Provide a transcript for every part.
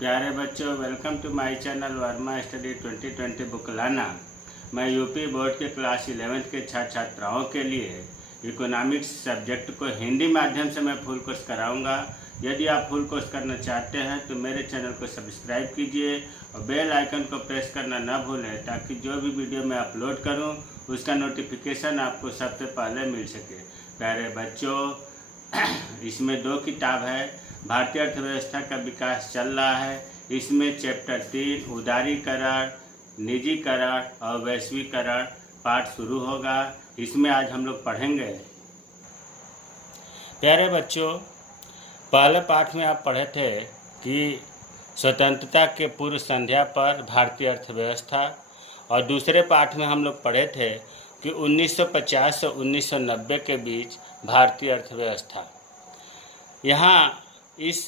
प्यारे बच्चों, welcome to my channel Verma study 2020 बुकलाना। मैं यूपी बोर्ड के क्लास 11th के छात्र छात्राओं के लिए इकोनॉमिक्स सब्जेक्ट को हिंदी माध्यम से मैं फुल कोर्स कराऊंगा। यदि आप फुल कोर्स करना चाहते हैं तो मेरे चैनल को सब्सक्राइब कीजिए और बेल आइकन को प्रेस करना न भूलें, ताकि जो भी वीडियो मैं अपलोड करूं उसका नोटिफिकेशन आपको सबसे पहले मिल सके। प्यारे बच्चों, इसमें 2 किताब है। भारतीय अर्थव्यवस्था का विकास चल रहा है। इसमें चैप्टर 3 उदारीकरण, निजीकरण और वैश्वीकरण पाठ शुरू होगा। इसमें आज हम लोग पढ़ेंगे। प्यारे बच्चों, पहले पाठ में आप पढ़े थे कि स्वतंत्रता के पूर्व संध्या पर भारतीय अर्थव्यवस्था, और दूसरे पाठ में हम लोग पढ़े थे कि 1950 से 1990 के बीच भारतीय अर्थव्यवस्था। यहाँ इस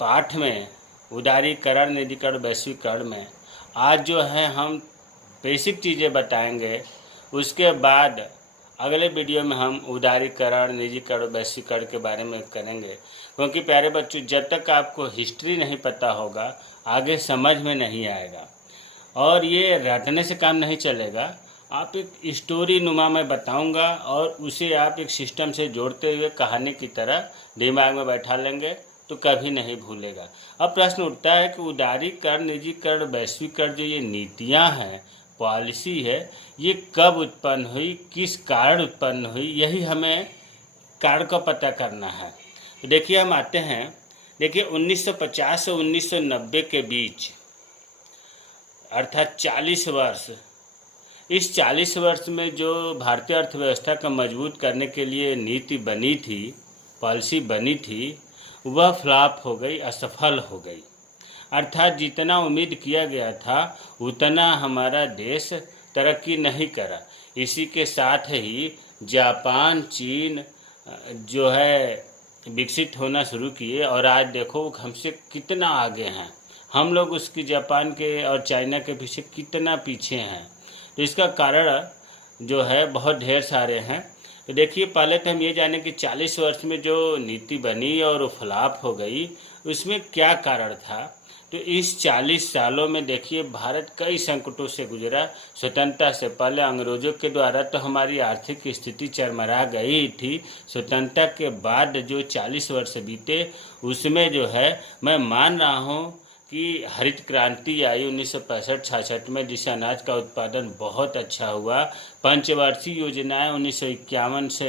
पाठ में उदारीकरण, निजीकरण, वैश्वीकरण में आज जो है हम बेसिक चीज़ें बताएंगे। उसके बाद अगले वीडियो में हम उदारीकरण, निजीकरण, वैश्वीकरण के बारे में करेंगे। क्योंकि प्यारे बच्चों, जब तक आपको हिस्ट्री नहीं पता होगा आगे समझ में नहीं आएगा, और ये रटने से काम नहीं चलेगा। आप एक स्टोरी नुमा मैं बताऊंगा और उसे आप एक सिस्टम से जोड़ते हुए कहानी की तरह दिमाग में बैठा लेंगे तो कभी नहीं भूलेगा। अब प्रश्न उठता है कि उदारीकरण, निजीकरण, वैश्वीकरण जो ये नीतियां हैं, पॉलिसी है, ये कब उत्पन्न हुई, किस कारण उत्पन्न हुई, यही हमें कारण को पता करना है। तो देखिए, हम आते हैं। देखिए, 1950 से 1990 के बीच, अर्थात 40 वर्ष, इस 40 वर्ष में जो भारतीय अर्थव्यवस्था को मजबूत करने के लिए नीति बनी थी, पॉलिसी बनी थी, वह फ्लॉप हो गई, असफल हो गई। अर्थात जितना उम्मीद किया गया था उतना हमारा देश तरक्की नहीं करा। इसी के साथ ही जापान, चीन जो है विकसित होना शुरू किए, और आज देखो हमसे कितना आगे हैं। हम लोग उसकी जापान के और चाइना के पीछे कितना पीछे हैं। तो इसका कारण जो है बहुत ढेर सारे हैं। तो देखिए, पहले तो हम ये जाने कि 40 वर्ष में जो नीति बनी और वो फ्लॉप हो गई, उसमें क्या कारण था। तो इस 40 सालों में देखिए, भारत कई संकटों से गुजरा। स्वतंत्रता से पहले अंग्रेज़ों के द्वारा तो हमारी आर्थिक स्थिति चरमरा गई थी। स्वतंत्रता के बाद जो 40 वर्ष बीते, उसमें जो है मैं मान रहा हूँ कि हरित क्रांति आई 1965-66 में, जिससे अनाज का उत्पादन बहुत अच्छा हुआ। पंचवर्षीय योजनाएं 1951 से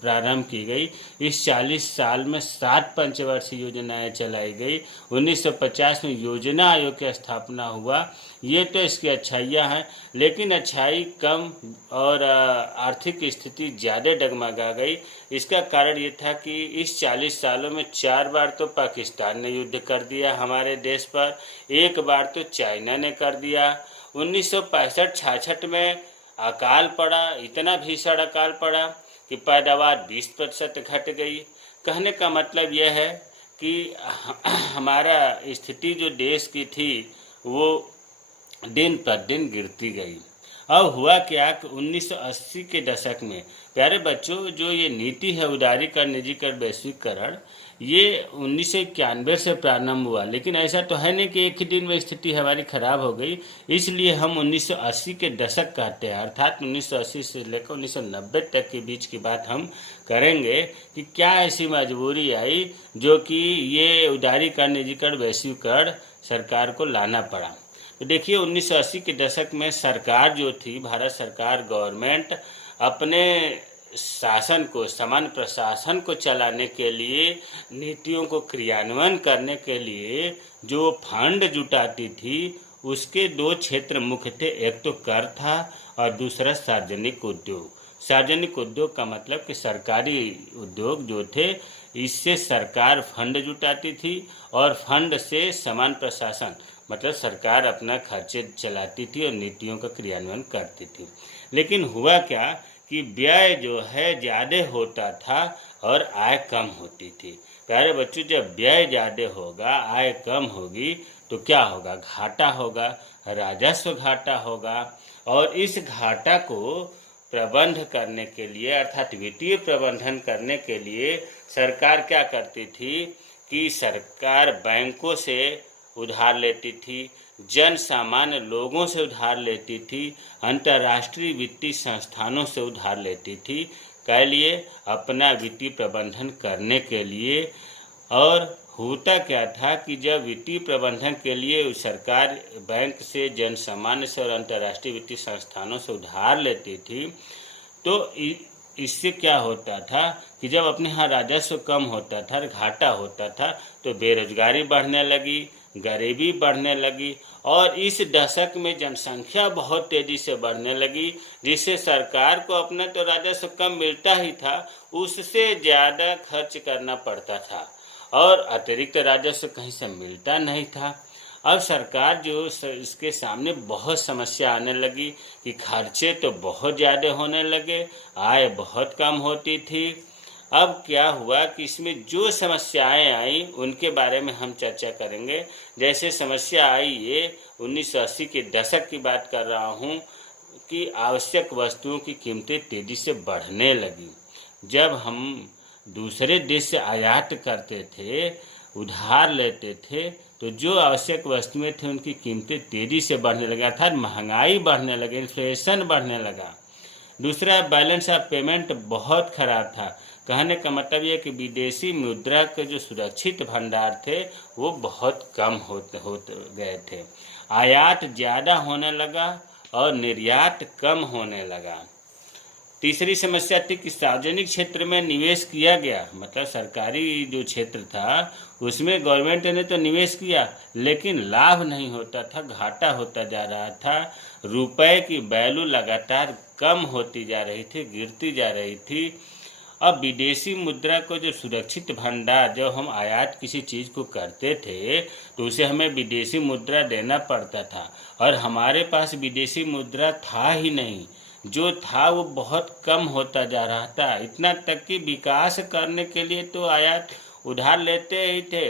प्रारंभ की गई। इस 40 साल में 7 पंचवर्षीय योजनाएं चलाई गई। 1950 में योजना आयोग की स्थापना हुआ। ये तो इसकी अच्छाइयाँ हैं, लेकिन अच्छाई कम और आर्थिक स्थिति ज़्यादा डगमगा गई। इसका कारण ये था कि इस 40 सालों में 4 बार तो पाकिस्तान ने युद्ध कर दिया हमारे देश पर, 1 बार तो चाइना ने कर दिया। 1965-66 में अकाल पड़ा, इतना भीषण अकाल पड़ा कि पैदावार 20% घट गई। कहने का मतलब यह है कि हमारा स्थिति जो देश की थी वो दिन प्रतिदिन गिरती गई। अब हुआ क्या कि 1980 के दशक में, प्यारे बच्चों, जो ये नीति है उदारीकरण, निजीकरण, वैश्वीकरण, ये 1991 से प्रारंभ हुआ। लेकिन ऐसा तो है नहीं कि एक ही दिन में स्थिति हमारी खराब हो गई। इसलिए हम 1980 के दशक कहते हैं, अर्थात 1980 से लेकर 1990 तक के बीच की बात हम करेंगे कि क्या ऐसी मजबूरी आई जो कि ये उदारीकरण, निजीकरण, वैश्वीकरण सरकार को लाना पड़ा। तो देखिए, 1980 के दशक में सरकार जो थी, भारत सरकार, गवर्नमेंट, अपने शासन को, सामान्य प्रशासन को चलाने के लिए, नीतियों को क्रियान्वयन करने के लिए जो फंड जुटाती थी, उसके 2 क्षेत्र मुख्य थे। एक तो कर था और दूसरा सार्वजनिक उद्योग। सार्वजनिक उद्योग का मतलब कि सरकारी उद्योग जो थे, इससे सरकार फंड जुटाती थी, और फंड से सामान्य प्रशासन मतलब सरकार अपना खर्चे चलाती थी और नीतियों का क्रियान्वयन करती थी। लेकिन हुआ क्या कि व्यय जो है ज़्यादा होता था और आय कम होती थी। प्यारे बच्चों, जब व्यय ज़्यादा होगा, आय कम होगी, तो क्या होगा? घाटा होगा, राजस्व घाटा होगा। और इस घाटा को प्रबंध करने के लिए, अर्थात वित्तीय प्रबंधन करने के लिए सरकार क्या करती थी कि सरकार बैंकों से उधार लेती थी, जन सामान्य लोगों से उधार लेती थी, अंतर्राष्ट्रीय वित्तीय संस्थानों से उधार लेती थी। के लिए अपना वित्तीय प्रबंधन करने के लिए। और होता क्या था कि जब वित्तीय प्रबंधन के लिए सरकार बैंक से, जन सामान्य से और अंतर्राष्ट्रीय वित्तीय संस्थानों से उधार लेती थी, तो इससे क्या होता था कि जब अपने यहाँ राजस्व कम होता था, घाटा होता था, तो बेरोजगारी बढ़ने लगी, गरीबी बढ़ने लगी और इस दशक में जनसंख्या बहुत तेज़ी से बढ़ने लगी, जिससे सरकार को अपना तो राजस्व कम मिलता ही था, उससे ज़्यादा खर्च करना पड़ता था और अतिरिक्त राजस्व कहीं से मिलता नहीं था। अब सरकार जो इसके सामने बहुत समस्या आने लगी कि खर्चे तो बहुत ज़्यादा होने लगे, आय बहुत कम होती थी। अब क्या हुआ कि इसमें जो समस्याएं आई उनके बारे में हम चर्चा करेंगे। जैसे समस्या आई ये 1980 के दशक की बात कर रहा हूँ कि आवश्यक वस्तुओं की कीमतें तेज़ी से बढ़ने लगी। जब हम दूसरे देश से आयात करते थे, उधार लेते थे, तो जो आवश्यक वस्तुएं थी उनकी कीमतें तेज़ी से बढ़ने लगी, अर्थात महंगाई बढ़ने लगी, इन्फ्लेशन बढ़ने लगा। दूसरा, बैलेंस ऑफ पेमेंट बहुत ख़राब था। कहने का मतलब ये कि विदेशी मुद्रा के जो सुरक्षित भंडार थे वो बहुत कम होते गए थे। आयात ज़्यादा होने लगा और निर्यात कम होने लगा। तीसरी समस्या थी कि सार्वजनिक क्षेत्र में निवेश किया गया, मतलब सरकारी जो क्षेत्र था उसमें गवर्नमेंट ने तो निवेश किया लेकिन लाभ नहीं होता था, घाटा होता जा रहा था। रुपए की वैल्यू लगातार कम होती जा रही थी, गिरती जा रही थी। अब विदेशी मुद्रा को जो सुरक्षित भंडार, जब हम आयात किसी चीज़ को करते थे तो उसे हमें विदेशी मुद्रा देना पड़ता था और हमारे पास विदेशी मुद्रा था ही नहीं, जो था वो बहुत कम होता जा रहा था। इतना तक कि विकास करने के लिए तो आयात उधार लेते ही थे,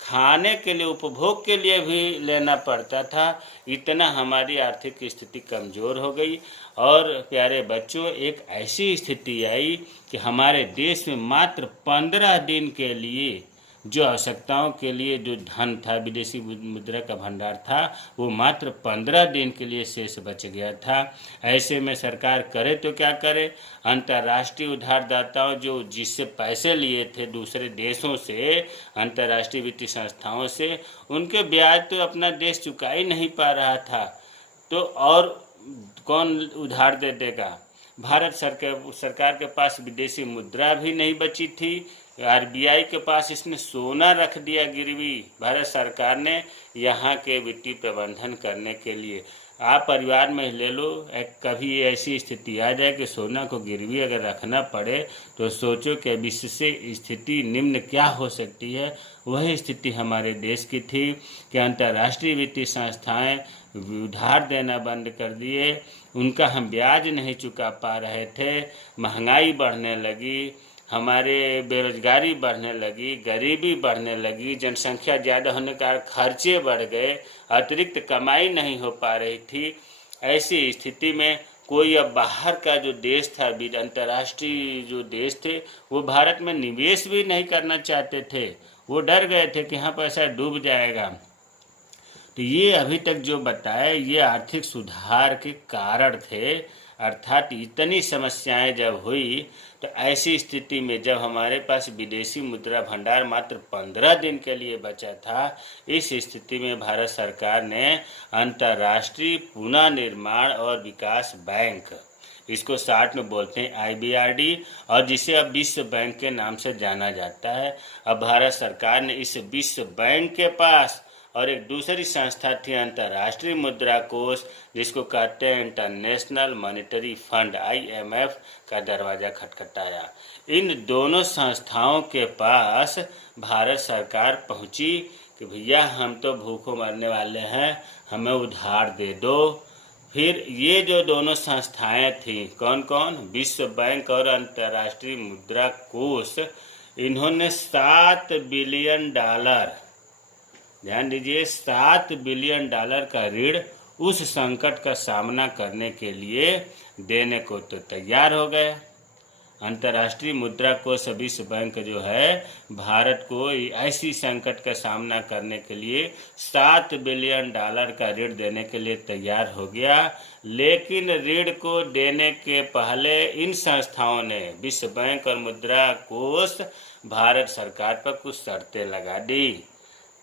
खाने के लिए, उपभोग के लिए भी लेना पड़ता था। इतना हमारी आर्थिक स्थिति कमज़ोर हो गई। और प्यारे बच्चों, एक ऐसी स्थिति आई कि हमारे देश में मात्र 15 दिन के लिए जो आवश्यकताओं के लिए जो धन था, विदेशी मुद्रा का भंडार था, वो मात्र 15 दिन के लिए शेष बच गया था। ऐसे में सरकार करे तो क्या करे? अंतर्राष्ट्रीय उधारदाताओं जो जिससे पैसे लिए थे दूसरे देशों से, अंतर्राष्ट्रीय वित्तीय संस्थाओं से, उनके ब्याज तो अपना देश चुका ही नहीं पा रहा था, तो और कौन उधार दे देगा? भारत सरकार के पास विदेशी मुद्रा भी नहीं बची थी। आरबीआई के पास इसने सोना रख दिया गिरवी, भारत सरकार ने यहाँ के वित्तीय प्रबंधन करने के लिए। आप परिवार में ले लो, कभी ऐसी स्थिति आ जाए कि सोना को गिरवी अगर रखना पड़े तो सोचो कि अब इससे स्थिति निम्न क्या हो सकती है। वही स्थिति हमारे देश की थी कि अंतर्राष्ट्रीय वित्तीय संस्थाएं उधार देना बंद कर दिए, उनका हम ब्याज नहीं चुका पा रहे थे, महंगाई बढ़ने लगी, हमारे बेरोजगारी बढ़ने लगी, गरीबी बढ़ने लगी, जनसंख्या ज़्यादा होने के कारण खर्चे बढ़ गए, अतिरिक्त कमाई नहीं हो पा रही थी। ऐसी स्थिति में कोई अब बाहर का जो देश था, अंतर्राष्ट्रीय जो देश थे, वो भारत में निवेश भी नहीं करना चाहते थे। वो डर गए थे कि यहाँ पैसा डूब जाएगा। तो ये अभी तक जो बताए ये आर्थिक सुधार के कारण थे। अर्थात इतनी समस्याएं जब हुई तो ऐसी स्थिति में जब हमारे पास विदेशी मुद्रा भंडार मात्र 15 दिन के लिए बचा था, इस स्थिति में भारत सरकार ने अंतर्राष्ट्रीय पुनर्निर्माण और विकास बैंक, इसको शॉर्ट में बोलते हैं IBRD, और जिसे अब विश्व बैंक के नाम से जाना जाता है। अब भारत सरकार ने इस विश्व बैंक के पास और एक दूसरी संस्था थी अंतर्राष्ट्रीय मुद्रा कोष, जिसको कहते हैं इंटरनेशनल मॉनेटरी फंड IMF, का दरवाज़ा खटखटाया। इन दोनों संस्थाओं के पास भारत सरकार पहुंची कि भैया हम तो भूखों मरने वाले हैं, हमें उधार दे दो। फिर ये जो दोनों संस्थाएं थीं, कौन कौन? विश्व बैंक और अंतर्राष्ट्रीय मुद्रा कोष, इन्होंने $7 बिलियन, ध्यान दीजिए, $7 बिलियन का ऋण उस संकट का सामना करने के लिए देने को तो तैयार हो गए। अंतर्राष्ट्रीय मुद्रा कोष विश्व बैंक जो है भारत को ऐसी संकट का सामना करने के लिए $7 बिलियन का ऋण देने के लिए तैयार हो गया। लेकिन ऋण को देने के पहले इन संस्थाओं ने, विश्व बैंक और मुद्रा कोष, भारत सरकार पर कुछ शर्तें लगा दी।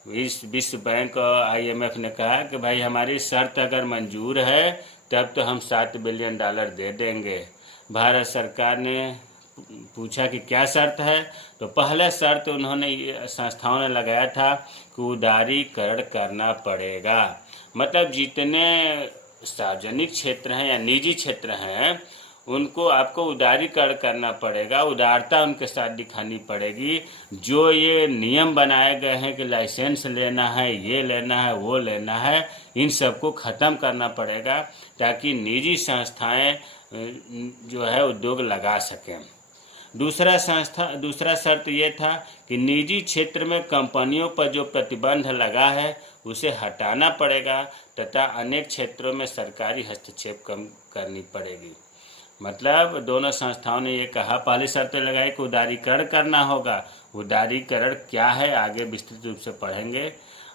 विश्व बैंक और IMF ने कहा कि भाई हमारी शर्त अगर मंजूर है तब तो हम $7 बिलियन दे देंगे। भारत सरकार ने पूछा कि क्या शर्त है, तो पहला शर्त उन्होंने संस्थाओं ने लगाया था कि उदारीकरण करना पड़ेगा। मतलब जितने सार्वजनिक क्षेत्र हैं या निजी क्षेत्र हैं उनको आपको उदारीकरण करना पड़ेगा, उदारता उनके साथ दिखानी पड़ेगी। जो ये नियम बनाए गए हैं कि लाइसेंस लेना है, ये लेना है, वो लेना है, इन सबको ख़त्म करना पड़ेगा ताकि निजी संस्थाएं जो है उद्योग लगा सकें। दूसरा शर्त ये था कि निजी क्षेत्र में कंपनियों पर जो प्रतिबंध लगा है उसे हटाना पड़ेगा तथा अनेक क्षेत्रों में सरकारी हस्तक्षेप कम करनी पड़ेगी। मतलब दोनों संस्थाओं ने ये कहा, पहली शर्त लगाई कि उदारीकरण करना होगा। उदारीकरण क्या है आगे विस्तृत रूप से पढ़ेंगे।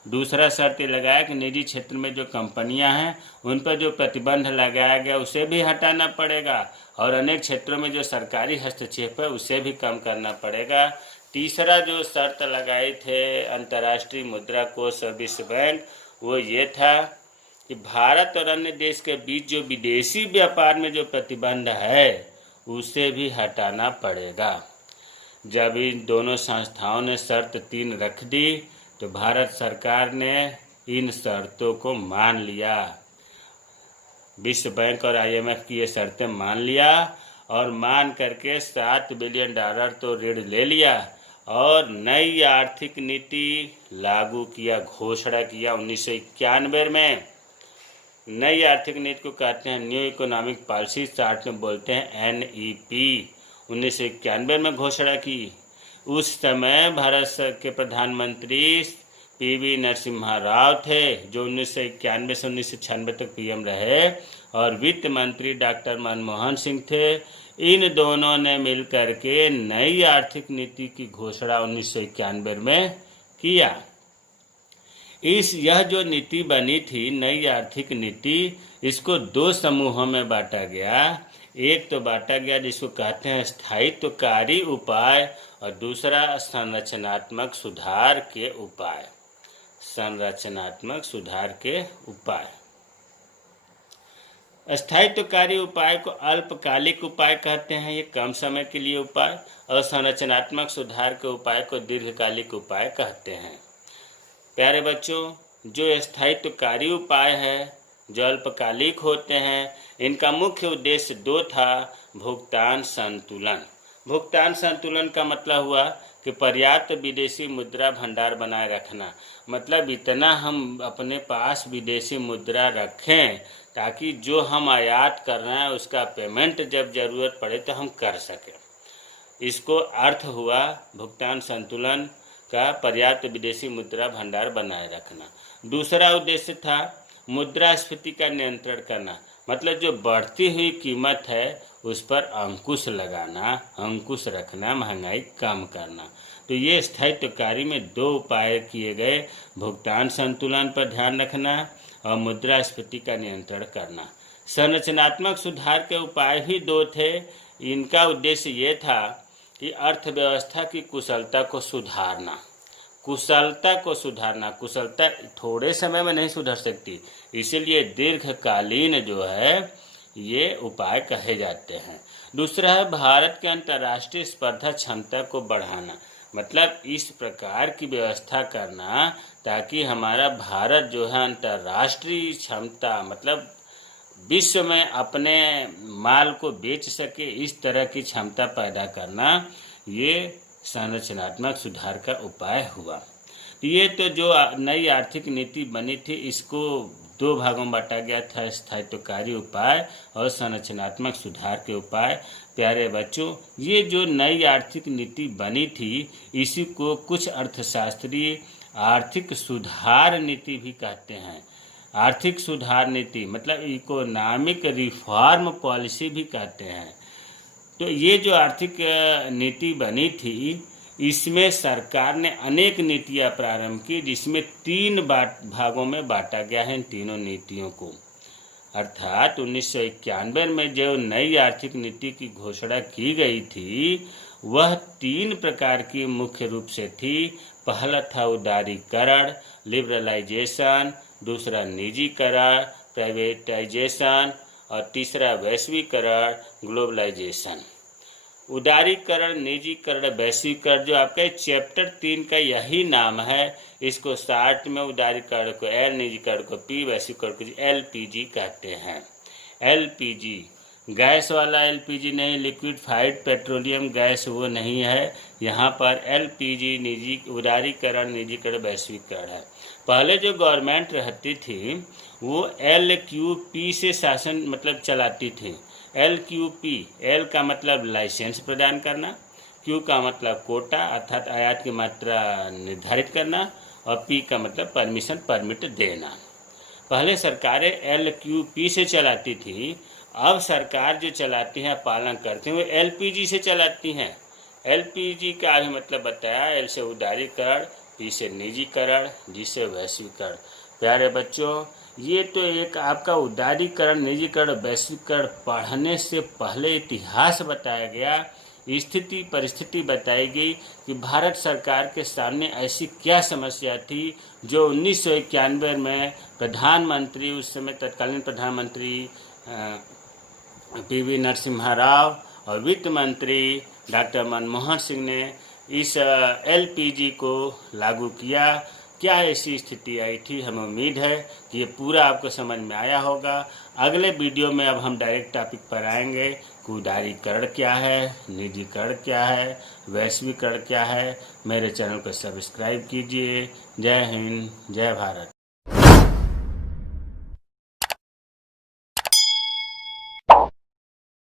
दूसरा शर्त ये लगाया कि निजी क्षेत्र में जो कंपनियां हैं उन पर जो प्रतिबंध लगाया गया उसे भी हटाना पड़ेगा और अनेक क्षेत्रों में जो सरकारी हस्तक्षेप है उसे भी कम करना पड़ेगा। तीसरा जो शर्त लगाए थे अंतर्राष्ट्रीय मुद्रा कोष और विश्व बैंक, वो ये था कि भारत और अन्य देश के बीच जो विदेशी व्यापार में जो प्रतिबंध है उसे भी हटाना पड़ेगा। जब इन दोनों संस्थाओं ने शर्त 3 रख दी तो भारत सरकार ने इन शर्तों को मान लिया। विश्व बैंक और IMF की ये शर्तें मान लिया और मान करके $7 बिलियन तो ऋण ले लिया और नई आर्थिक नीति लागू किया, घोषणा किया 1991 में। नई आर्थिक नीति को कहते हैं न्यू इकोनॉमिक पॉलिसी, चार्ट में बोलते हैं NEP। 1991 में घोषणा की। उस समय भारत के प्रधानमंत्री PV नरसिम्हा राव थे जो 1991 से 1996 तक PM रहे और वित्त मंत्री डॉक्टर मनमोहन सिंह थे। इन दोनों ने मिल करके नई आर्थिक नीति की घोषणा 1991 में किया। यह जो नीति बनी थी नई आर्थिक नीति, इसको 2 समूहों में बांटा गया। एक तो बांटा गया जिसको कहते हैं स्थायित्वकारी उपाय और दूसरा संरचनात्मक सुधार के उपाय। संरचनात्मक सुधार के उपाय। स्थायित्वकारी उपाय को अल्पकालिक उपाय कहते हैं, ये कम समय के लिए उपाय, और संरचनात्मक सुधार के उपाय को दीर्घकालिक उपाय कहते हैं। प्यारे बच्चों, जो स्थायित्वकारी उपाय है, जो अल्पकालिक होते हैं, इनका मुख्य उद्देश्य 2 था। भुगतान संतुलन। भुगतान संतुलन का मतलब हुआ कि पर्याप्त विदेशी मुद्रा भंडार बनाए रखना। मतलब इतना हम अपने पास विदेशी मुद्रा रखें ताकि जो हम आयात कर रहे हैं उसका पेमेंट जब ज़रूरत पड़े तो हम कर सकें। इसको अर्थ हुआ भुगतान संतुलन का पर्याप्त विदेशी मुद्रा भंडार बनाए रखना। दूसरा उद्देश्य था मुद्रास्फीति का नियंत्रण करना। मतलब जो बढ़ती हुई कीमत है उस पर अंकुश लगाना, अंकुश रखना, महंगाई कम करना। तो ये स्थायित्वकारी में 2 उपाय किए गए, भुगतान संतुलन पर ध्यान रखना और मुद्रास्फीति का नियंत्रण करना। संरचनात्मक सुधार के उपाय भी 2 थे। इनका उद्देश्य ये था कि अर्थव्यवस्था की कुशलता को सुधारना। कुशलता थोड़े समय में नहीं सुधर सकती, इसीलिए दीर्घकालीन जो है ये उपाय कहे जाते हैं। दूसरा है भारत के अंतर्राष्ट्रीय स्पर्धा क्षमता को बढ़ाना। मतलब इस प्रकार की व्यवस्था करना ताकि हमारा भारत जो है अंतर्राष्ट्रीय क्षमता, मतलब विश्व में अपने माल को बेच सके, इस तरह की क्षमता पैदा करना, ये संरचनात्मक सुधार का उपाय हुआ। ये तो जो नई आर्थिक नीति बनी थी इसको 2 भागों में बांटा गया था, स्थायित्वकारी उपाय और संरचनात्मक सुधार के उपाय। प्यारे बच्चों, ये जो नई आर्थिक नीति बनी थी इसी को कुछ अर्थशास्त्री आर्थिक सुधार नीति भी कहते हैं। आर्थिक सुधार नीति मतलब इकोनॉमिक रिफॉर्म पॉलिसी भी कहते हैं। तो ये जो आर्थिक नीति बनी थी, इसमें सरकार ने अनेक नीतियां प्रारंभ की, जिसमें 3 भागों में बांटा गया है इन तीनों नीतियों को। अर्थात 1991 में जो नई आर्थिक नीति की घोषणा की गई थी, वह 3 प्रकार की मुख्य रूप से थी। पहला था उदारीकरण, लिबरलाइजेशन, दूसरा निजीकरण, प्राइवेटाइजेशन, और तीसरा वैश्वीकरण, ग्लोबलाइजेशन। उदारीकरण, निजीकरण, वैश्वीकरण जो आपका चैप्टर 3 का यही नाम है। इसको शॉर्ट में उदारीकरण को एल, निजीकरण को पी, वैश्वीकरण को एलपीजी कहते हैं। एलपीजी गैस वाला एलपीजी नहीं, लिक्विफाइड पेट्रोलियम गैस वो नहीं है। यहाँ पर एलपीजी निजी उदारीकरण, निजीकरण, वैश्वीकरण है। पहले जो गवर्नमेंट रहती थी वो LQP से शासन मतलब चलाती थी। LQP, एल का मतलब लाइसेंस प्रदान करना, क्यू का मतलब कोटा अर्थात आयात की मात्रा निर्धारित करना, और पी का मतलब परमिशन, परमिट देना। पहले सरकारें LQP से चलाती थी, अब सरकार जो चलाती है, पालन करती हैं, वो LPG से चलाती हैं। LPG का भी मतलब बताया, एल से उदारीकरण, पी से निजीकरण, जी से वैश्वीकरण। प्यारे बच्चों, ये तो एक आपका उदारीकरण, निजीकरण, वैश्वीकरण पढ़ने से पहले इतिहास बताया गया, स्थिति परिस्थिति बताई गई कि भारत सरकार के सामने ऐसी क्या समस्या थी जो 1991 में प्रधानमंत्री, उस समय तत्कालीन प्रधानमंत्री PV नरसिम्हा राव और वित्त मंत्री डॉक्टर मनमोहन सिंह ने इस LPG को लागू किया। क्या ऐसी स्थिति आई थी? हमें उम्मीद है कि ये पूरा आपको समझ में आया होगा। अगले वीडियो में अब हम डायरेक्ट टॉपिक पर आएंगे कि उदारीकरण क्या है, निजीकरण क्या है, वैश्वीकरण क्या है। मेरे चैनल को सब्सक्राइब कीजिए। जय हिंद, जय भारत।